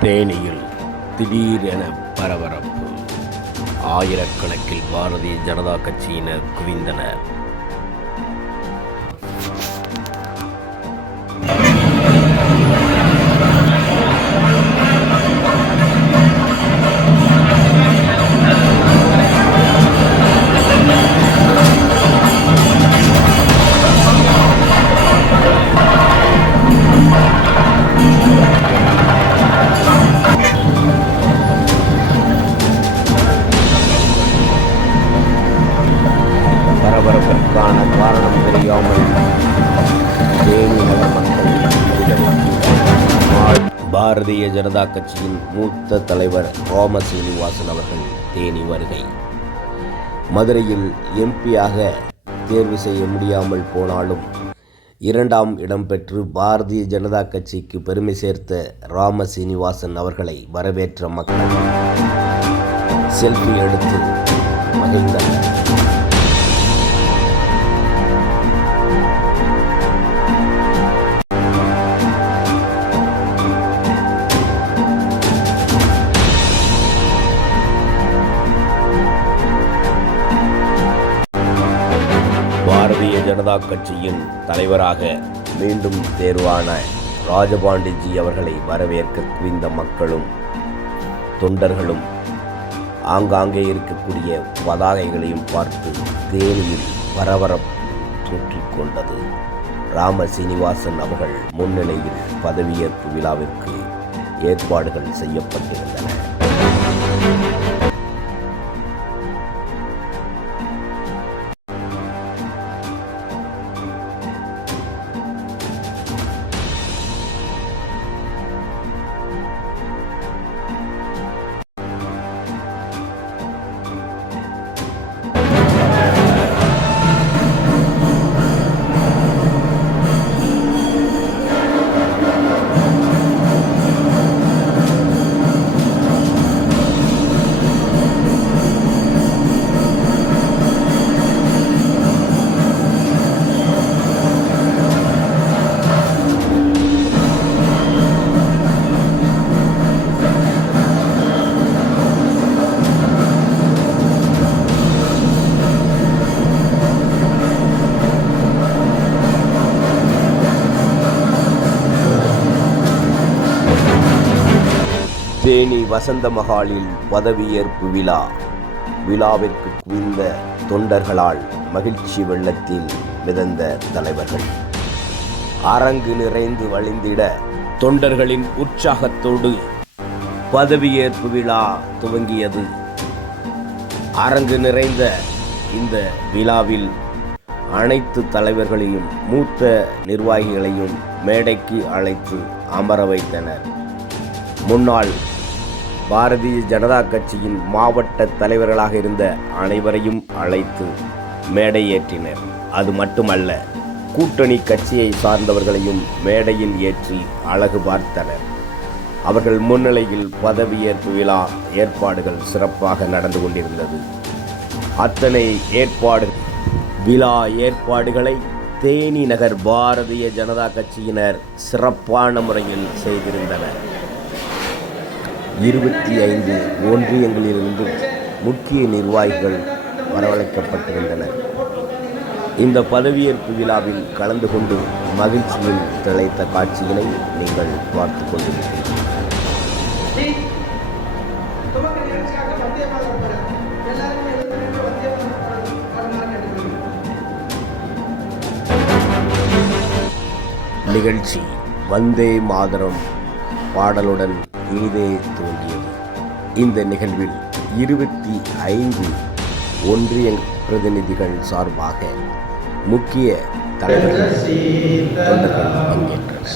தேனியில் திடீரென பரபரப்பு. ஆயிரக்கணக்கில் பாரதிய ஜனதா கட்சியினர் குவிந்தனர். பாரதிய ஜனதா கட்சியின் மூத்த தலைவர் ராம சீனிவாசன் அவர்கள் தேனி வருகை. மதுரையில் எம்பியாக தேர்வு செய்ய முடியாமல் போனாலும் இரண்டாம் இடம் பெற்று பாரதிய ஜனதா கட்சிக்கு பெருமை சேர்த்த ராம சீனிவாசன் அவர்களை வரவேற்ற மக்கள். செல்ஃபி எடுத்து மகிழ்ந்தனர். ஜனதா கட்சியின் தலைவராக மீண்டும் தேர்வான ராஜபாண்டிஜி அவர்களை வரவேற்க குவிந்த மக்களும் தொண்டர்களும் ஆங்காங்கே இருக்கக்கூடிய பதாகைகளையும் பார்த்து தேனியில் பரபரப்பு தொற்றிக் கொண்டது ராம சீனிவாசன் அவர்கள் முன்னிலையில் பதவியேற்பு விழாவிற்கு ஏற்பாடுகள் செய்யப்பட்டிருந்தன. தேனி வசந்த மகாலில் பதவியேற்பு விழா. விழாவிற்கு குவிந்த தொண்டர்களால் மகிழ்ச்சி வெள்ளத்தில் மிதந்த தலைவர்கள். அரங்கு நிறைந்து வழிந்திட தொண்டர்களின் உற்சாகத்தோடு பதவியேற்பு விழா துவங்கியது. அரங்கு நிறைந்த இந்த விழாவில் அனைத்து தலைவர்களையும் மூத்த நிர்வாகிகளையும் மேடைக்கு அழைத்து அமர வைத்தனர். முன்னாள் பாரதிய ஜனதா கட்சியின் மாவட்ட தலைவர்களாக இருந்த அனைவரையும் அழைத்து மேடை ஏற்றினர். அது மட்டுமல்ல கூட்டணி கட்சியை சார்ந்தவர்களையும் மேடையில் ஏற்றி அழகு பார்த்தனர். அவர்கள் முன்னிலையில் பதவியேற்பு விழா ஏற்பாடுகள் சிறப்பாக நடந்து கொண்டிருந்தது. அத்தனை ஏற்பாடு விழா ஏற்பாடுகளை தேனி நகர் பாரதிய ஜனதா கட்சியினர் சிறப்பான முறையில் செய்திருந்தனர். இருபத்தி ஐந்து ஒன்றியங்களிலிருந்து முக்கிய நிர்வாகிகள் வரவழைக்கப்பட்டிருந்தனர். இந்த பதவியேற்பு விழாவில் கலந்து கொண்டு மகிழ்ச்சியில் திளைத்த காட்சிகளை நீங்கள் பார்த்து கொண்டிருக்கிறீர்கள். நிகழ்ச்சி வந்தே மாதரம். பாடலுடன் இனிதே துவங்கியது இந்த நிகழ்வில் இருபத்தி ஐந்து ஒன்றிய பிரதிநிதிகள் சார்பாக முக்கிய தலைவர்கள் தொண்டர்கள் பங்கேற்றனர்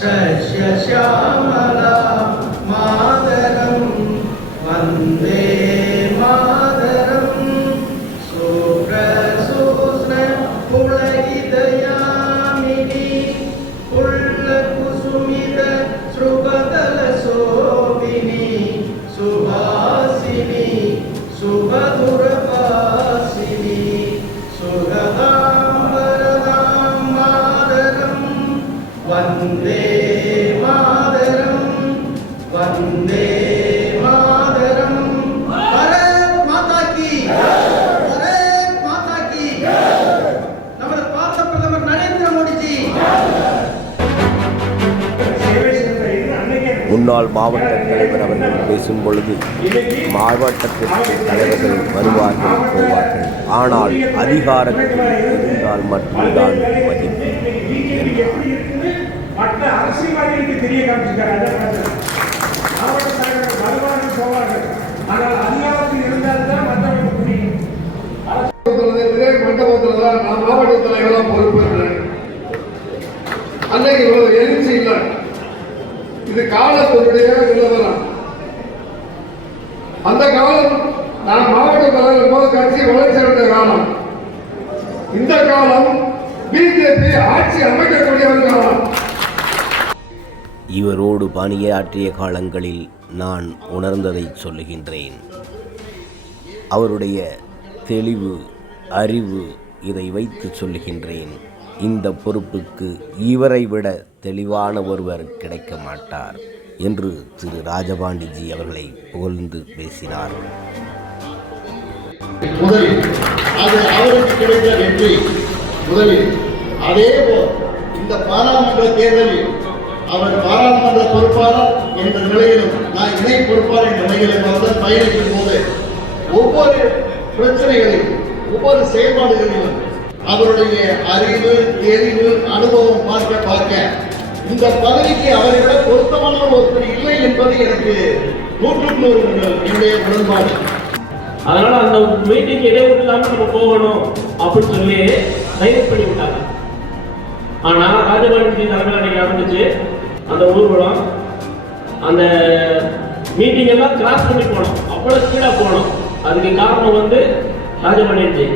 முன்னாள் மாவட்ட தலைவர் அவர்கள் பேசும் பொழுது மாவட்டத்திற்கு தலைவர்கள் வருவார்கள் போவார்கள். ஆனால் அதிகாரத்தில் இருந்தால் மட்டும்தான் மதிப்பு. மாவட்ட தலைவர்கள் பொறுப்பு அன்னைக்கு ஆனால் அதிகாரத்தில் இருந்தால்தான் மற்றவர்களுக்கு புரியும் இதே மண்டபத்தில் தான் நான் மாவட்ட தலைவராக பொறுப்பேற்றேன் அன்னைக்கு இவ்வளவு எழுச்சி இல்லை இது காலத்தினுடைய நிலவரம். அந்த காலம் நான் மாவட்ட தலைவர் போது கட்சி வளர்ச்சி அடைந்த காலம். இந்த காலம் பிஜேபி ஆட்சி அமைக்கக்கூடிய ஒரு காலம். இவரோடு பணியாற்றிய காலங்களில் நான் உணர்ந்ததை சொல்லுகின்றேன். அவருடைய தெளிவு அறிவு இதை வைத்து சொல்லுகின்றேன். இந்த பொறுப்புக்கு இவரை விட தெளிவான ஒருவர் கிடைக்க மாட்டார் என்று திரு ராஜபாண்டிஜி அவர்களை புகழ்ந்து பேசினார். முதலில் அது அவருக்கு இந்த பாராளுமன்ற தேர்தலில் அவர் பாராளுமன்ற பொறுப்பாளர் என்ற நிலையிலும் நான் இணை பொறுப்பாளர் என்ற நிலையிலும் அவர்கள் பயணிக்கும் போது ஒவ்வொரு பிரச்சனைகளையும் ஒவ்வொரு செயல்பாடுகளிலும் அவருடைய அறிவு தெரிவு அனுபவம் பார்க்க பார்க்க இந்த பதவிக்கு அவரை விட பொருத்தமான ஒருத்தர் இல்லை என்பது எனக்கு நூற்றுக்கு நூறு என்னுடைய உடன்பாடு. அதனால அந்த மீட்டிங் இடைவெளி இல்லாமல் நம்ம போகணும் அப்படின்னு சொல்லி டைவர்ட் பண்ணி விட்டாங்க. ஆனா ராஜபாண்டி தலைமையில் அன்னைக்கு நடந்துச்சு. அந்த ஊர்வலம் அந்த மீட்டிங் எல்லாம் கிராஸ் பண்ணி போனோம். அவ்வளோ ஸ்பீடாக போனோம். அதுக்கு காரணம் வந்து ராஜபாண்டியன்ஜி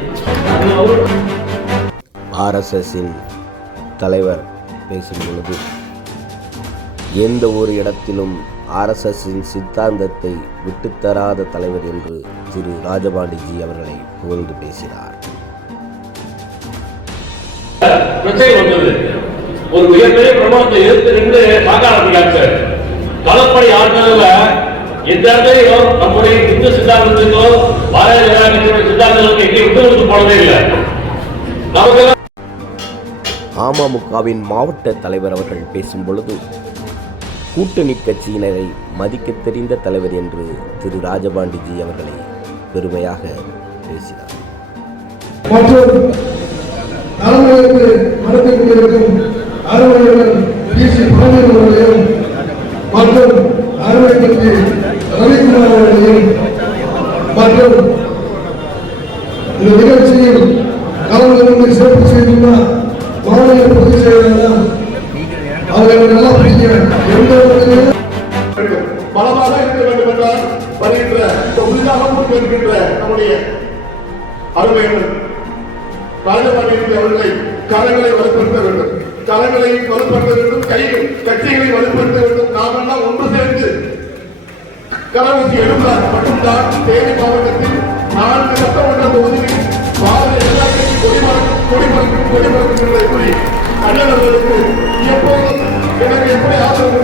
அது அவரு ஆர்எஸ்எஸ்ஸின் தலைவர் பேசும் பொழுது எந்த ஒரு இடத்திலும் ஆர்எஸ்எஸ்ஸின் சித்தாந்தத்தை விட்டுத்தராத தலைவர் என்று திரு ராஜபாண்டிஜி அவர்களை புகழ்ந்து பேசினார். ஒரு மிகப்பெரிய பிரபலத்தை எடுத்து நின்று வாக்காளர்கள் சார் களப்படி ஆட்கள எந்த இடத்துலையும் நம்முடைய இந்து சித்தாந்தத்துக்கோ பாரதிய ஜனதா கட்சியுடைய சித்தாந்தங்களுக்கு எங்கேயும் விட்டு கொடுத்து போனதே இல்லை. நமக்கு அமமுகவின் மாவட்ட தலைவர் அவர்கள் பேசும் பொழுது கூட்டணி கட்சியினரை மதிக்க தெரிந்த தலைவர் என்று திரு ராஜபாண்டிஜி அவர்களை பெருமையாக பேசினார். மற்றும் ரவிக்குமார் அவர்களையும் மற்றும் இந்த நிகழ்ச்சியில் கலந்து கொண்டு சிறப்பு செய்துள்ளார். மாநில பொதுச் செயலாளர் அவர்கள் நல்லா புரிஞ்ச எந்த ஒரு பலமாக இருக்க வேண்டும் என்றால் வருகின்ற இந்த உற்சாகம் நம்முடைய அருமையர்கள் ராஜபாண்டியன் அவர்களை கரங்களை வலுப்படுத்த வேண்டும். கரங்களை வலுப்படுத்த வேண்டும் கைகள் கட்சிகளை வலுப்படுத்த வேண்டும். நாமெல்லாம் ஒன்று சேர்ந்து கரவசி எழுந்தார் மட்டும்தான் தேனி மாவட்டத்தில் நான்கு சட்டமன்ற தொகுதிகளில் பாரதிய ஜனதா கட்சி கொடிமரக்கும் எப்போதும் எனக்கு எப்படி ஆதரவு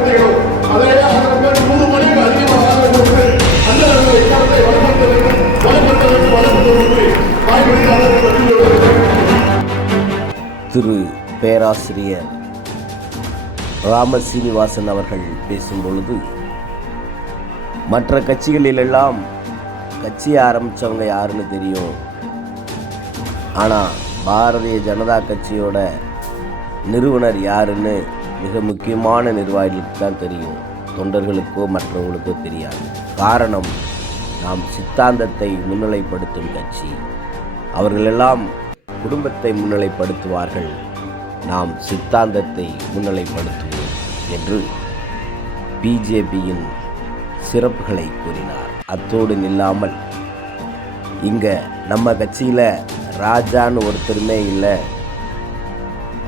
அதே ஆதரவு நூறு மணிக்கு அதிகமாக ஆதரவு கொடுத்து கருத்தை வலுப்படுத்த வேண்டும் வலுப்படுத்த வேண்டும் வலுப்படுத்த வேண்டும் வாய்மொழி ஆதரவு திரு பேராசிரியர் ராம சீனிவாசன் அவர்கள் பேசும் பொழுது மற்ற கட்சிகளிலெல்லாம் கட்சியை ஆரம்பித்தவங்க யாருன்னு தெரியும். ஆனால் பாரதிய ஜனதா கட்சியோட நிறுவனர் யாருன்னு மிக முக்கியமான நிர்வாகிகளுக்கு தான் தெரியும். தொண்டர்களுக்கோ மற்றவங்களுக்கோ தெரியாது. காரணம் நாம் சித்தாந்தத்தை முன்னிலைப்படுத்தும் கட்சி. அவர்களெல்லாம் குடும்பத்தை முன்னிலைப்படுத்துவார்கள். நாம் சித்தாந்தத்தை முன்னிலைப்படுத்துவோம் என்று பிஜேபியின் சிறப்புகளை கூறினார். அத்தோடு நில்லாமல் இங்கே நம்ம கட்சியில் ராஜான்னு ஒருத்தருமே இல்லை.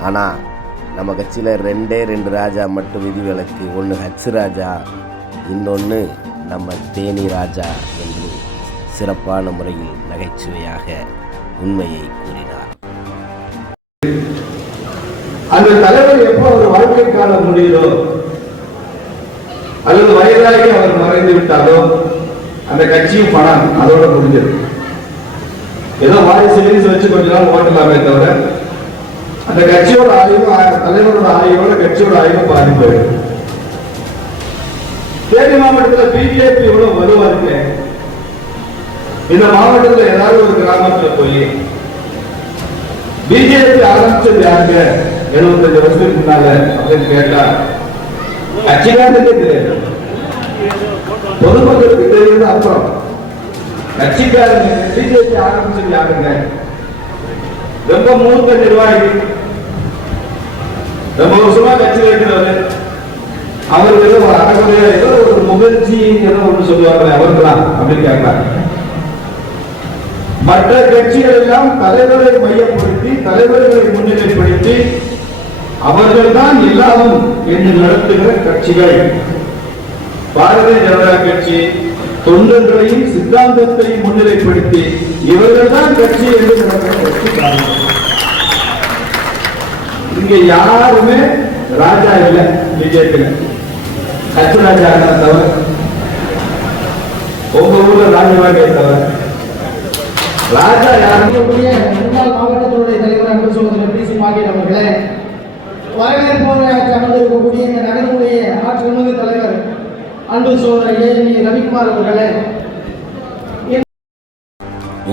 ஆனால் நம்ம கட்சியில் ரெண்டே ரெண்டு ராஜா மட்டும் விதிவிலக்கு ஒன்று ஹச் ராஜா இன்னொன்று நம்ம தேனி ராஜா என்று சிறப்பான முறையில் நகைச்சுவையாக உண்மையை கூறினார். அந்த தலைவர் எப்போ அவர் வாழ்க்கை காலம் முடியுதோ அல்லது வயதாகி அவர் மறைந்து விட்டாலோ அந்த கட்சியும் பணம் அதோட முடிஞ்சது. ஏதோ வாரிசு கீரிசு வச்சு கொஞ்ச நாள் ஓட்டலாமே தவிர அந்த கட்சியோட ஆய்வு தலைவரோட ஆய்வோட கட்சியோட ஆய்வு பாதி போயிடும். தேனி மாவட்டத்தில் பிஜேபி இவ்வளவு வலுவா இருக்கு. இந்த மாவட்டத்தில் ஏதாவது ஒரு கிராமத்துல போய் பிஜேபி ஆரம்பிச்சது யாருங்க? எழுபத்தஞ்சு வருஷத்துக்கு முன்னால அப்படின்னு கேட்டா கட்சிக்காரனுக்கே தெரியாது. பொதுமக்களுக்கு தெரியுது அப்புறம். கட்சிக்காரங்க பிஜேபி ஆரம்பிச்சது யாருங்க? ரொம்ப மூத்த நிர்வாகி. ரொம்ப வருஷமா கட்சியில் இருக்கிறவர் அவருக்கு ஏதோ ஒரு அறகுறையா ஏதோ ஒரு முகர்ஜி ஏதோ ஒன்று சொல்லுவாங்க அவர்களாம் அப்படின்னு கேட்கலாம் மற்ற கட்சிகள் எல்லாம் தலைவரை மையப்படுத்தி தலைவர்களை முன்னிலைப்படுத்தி அவர்கள்தான் எல்லாரும் என்று நடத்துகிற கட்சிகள். பாரதிய ஜனதா கட்சி தொண்டர்களையும் சித்தாந்தத்தையும் முன்னிலைப்படுத்தி இவர்கள் தான் கட்சி என்று இங்க யாருமே ராஜா இல்ல பிஜேபி கட்சி ராஜா தவிர உங்க ஊர்ல ராஜபாண்டிய தவிர ராஜா யாரு? முன்னாள் மாவட்டத்தினுடைய தலைவராக சொல்வதில் சகோதரர் பி சி பாண்டியன் அவர்களே வரவேற்பு அமர்ந்திருக்கக்கூடிய இந்த நகரமுடைய ஆட்சி தலைவர் அன்பு சகோதரர் ஏ ரவிக்குமார் அவர்களே.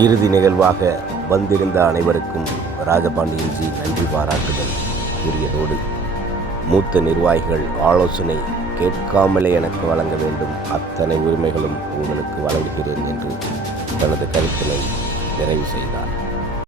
இறுதி நிகழ்வாக வந்திருந்த அனைவருக்கும் ராஜபாண்டியன்ஜி நன்றி பாராட்டுதல் கூறியதோடு மூத்த நிர்வாகிகள் ஆலோசனை கேட்காமலே எனக்கு வழங்க வேண்டும். அத்தனை உரிமைகளும் உங்களுக்கு வழங்குகிறேன் என்று தனது கருத்தினை நிறைவு செய்தார்.